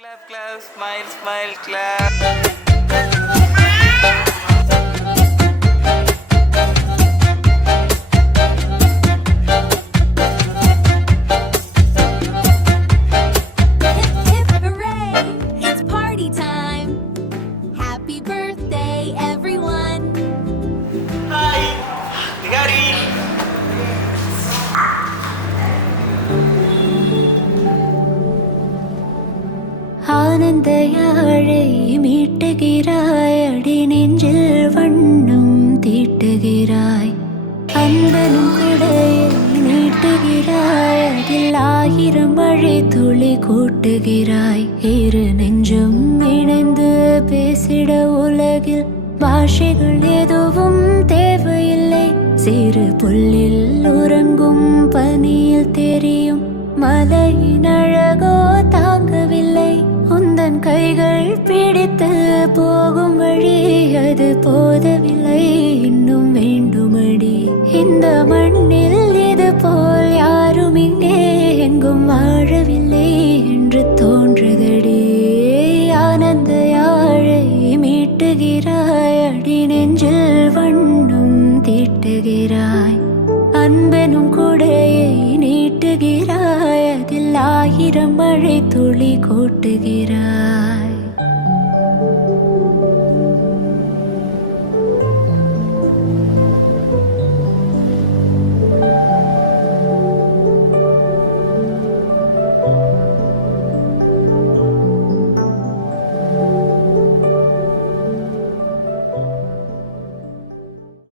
Clap, clap, smile, smile, clap. Hip, hooray! It's party time! Happy birthday, everyone! Hi, Gary. ஆனந்த யாழை மீட்டுகிறாய், அடி நெஞ்சில் வண்ணம் தீட்டுகிறாய். அன்பனும் குடையை நீட்டுகிறாய், அதில் 1000 மழை துளி கூட்டுகிறாய். இரு நெஞ்சும் இணைந்து பேசிட உலகில் பாஷைகள் எதுவும் தேவையில்லை. சிறு புல்லில் உறங்கும் பனியில் தெரியும் மலையின் அழகோ தாங்கவில்லை. உந்தன் கைகள் பிடித்து போகும் வழி அது போதவில்லை, இன்னும் வேண்டுமடி. இந்த மண்ணில் இது போல் யாரும் இங்கே எங்கும் வாழவில்லை என்று தோன்றுதடி. ஆனந்த யாழை மீட்டுகிறாய், அடி நெஞ்சில் வண்ணம் தீட்டுகிறாய். அன்பெனும் குடையை நீட்டுகிறாய், அதில் 1000 மழை துளி கூட்டுகிறாய்.